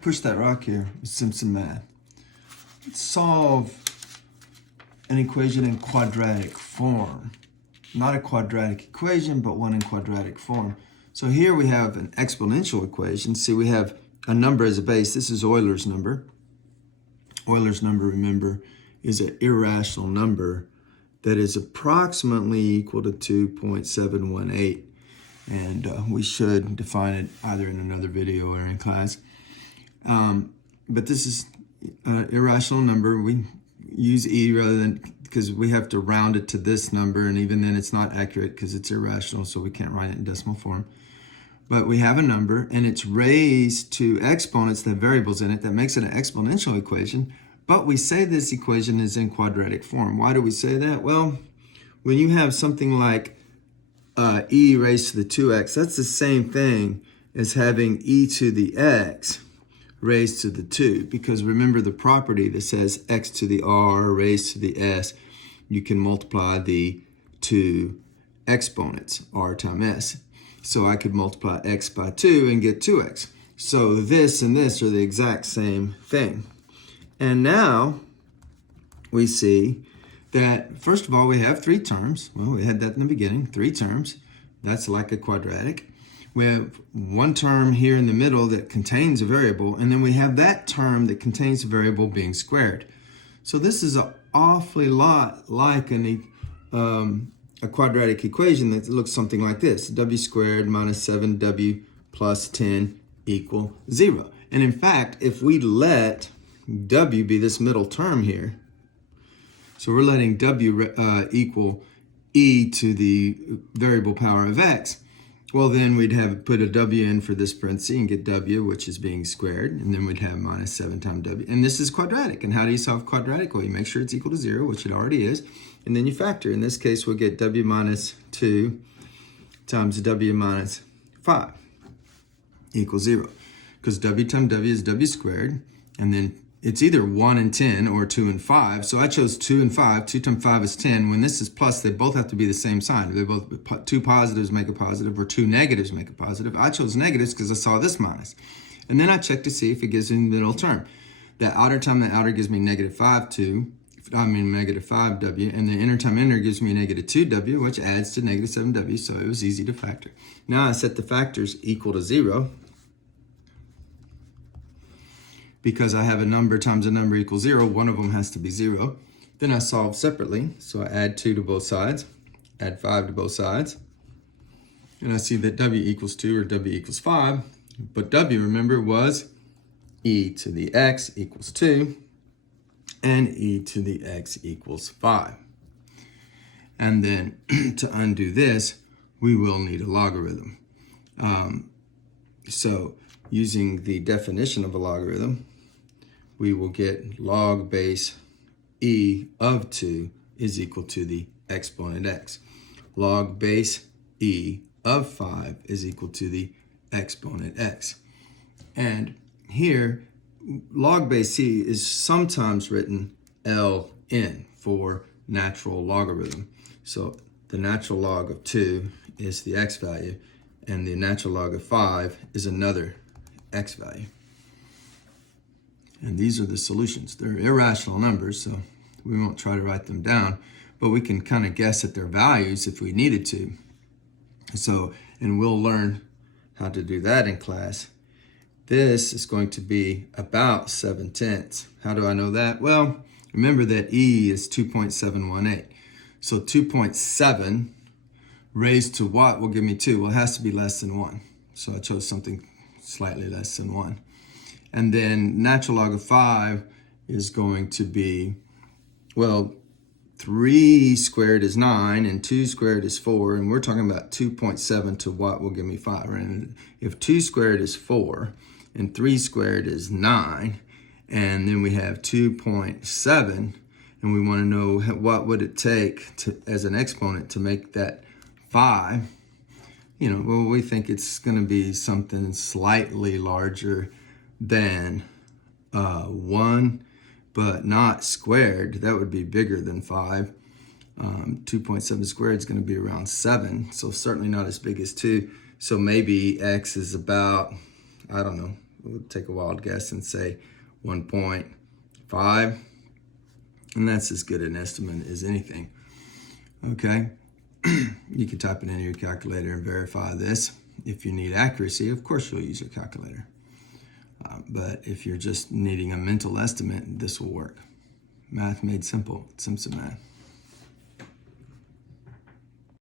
push that rock here with some math. Let's solve an equation in quadratic form. Not a quadratic equation, but one in quadratic form. So here we have an exponential equation. See, we have a number as a base. This is Euler's number. Euler's number, remember, is an irrational number that is approximately equal to 2.718. And we should define it either in another video or in class. But this is an irrational number. We use e rather than, because we have to round it to this number, and even then it's not accurate because it's irrational, so we can't write it in decimal form. But we have a number, and it's raised to exponents that have variables in it. That makes it an exponential equation. But we say this equation is in quadratic form. Why do we say that? Well, when you have something like e raised to the 2x, that's the same thing as having e to the x raised to the 2. Because remember the property that says x to the r raised to the s, you can multiply the two exponents, r times s. So I could multiply x by 2 and get 2x. So this and this are the exact same thing. And now we see that, first of all, we have three terms. Well, we had that in the beginning, three terms. That's like a quadratic. We have one term here in the middle that contains a variable, and then we have that term that contains a variable being squared. So this is an awfully lot like a quadratic equation that looks something like this. W squared minus 7w plus 10 equal 0. And in fact, if we let w be this middle term here, so we're letting w equal e to the variable power of x, well then we'd have put a w in for this parenthesis and get w, which is being squared, and then we'd have minus 7 times w. And this is quadratic. And how do you solve quadratic? Well, you make sure it's equal to 0, which it already is, and then you factor. In this case, we'll get w minus 2 times w minus 5 equals 0. Because w times w is w squared, and then it's either 1 and 10 or 2 and 5. So I chose 2 and 5. 2 times 5 is 10. When this is plus, they both have to be the same sign. They both, two positives make a positive, or two negatives make a positive. I chose negatives because I saw this minus. And then I check to see if it gives me the middle term. That outer time, the outer gives me negative 5w, and the inner time inner gives me a negative 2w, which adds to negative 7w, so it was easy to factor. Now I set the factors equal to 0. Because I have a number times a number equals 0, one of them has to be 0. Then I solve separately, so I add 2 to both sides, add 5 to both sides, and I see that w equals 2 or w equals 5, but w, remember, was e to the x equals 2, and e to the x equals 5. And then to undo this, we will need a logarithm. So using the definition of a logarithm, we will get log base e of 2 is equal to the exponent x. Log base e of 5 is equal to the exponent x. And here, log base e is sometimes written ln for natural logarithm. So the natural log of 2 is the x value, and the natural log of 5 is another x value. And these are the solutions. They're irrational numbers, so we won't try to write them down, but we can kind of guess at their values if we needed to. So, and we'll learn how to do that in class. This is going to be about 7/10. How do I know that? Well, remember that e is 2.718. So 2.7 raised to what will give me 2? Well, it has to be less than 1. So I chose something slightly less than 1. And then natural log of 5 is going to be, well, 3 squared is 9, and 2 squared is 4, and we're talking about 2.7 to what will give me 5, right? And if 2 squared is 4, and 3 squared is 9, and then we have 2.7, and we want to know what would it take to, as an exponent, to make that 5. You know, well, we think it's going to be something slightly larger than 1, but not squared. That would be bigger than 5. 2.7 squared is going to be around 7, so certainly not as big as 2. So maybe x is about, I don't know, we'll take a wild guess and say 1.5, and that's as good an estimate as anything. Okay, you can type it into your calculator and verify this. If you need accuracy, of course you'll use your calculator. But if you're just needing a mental estimate, this will work. Math made simple. Simpson Math.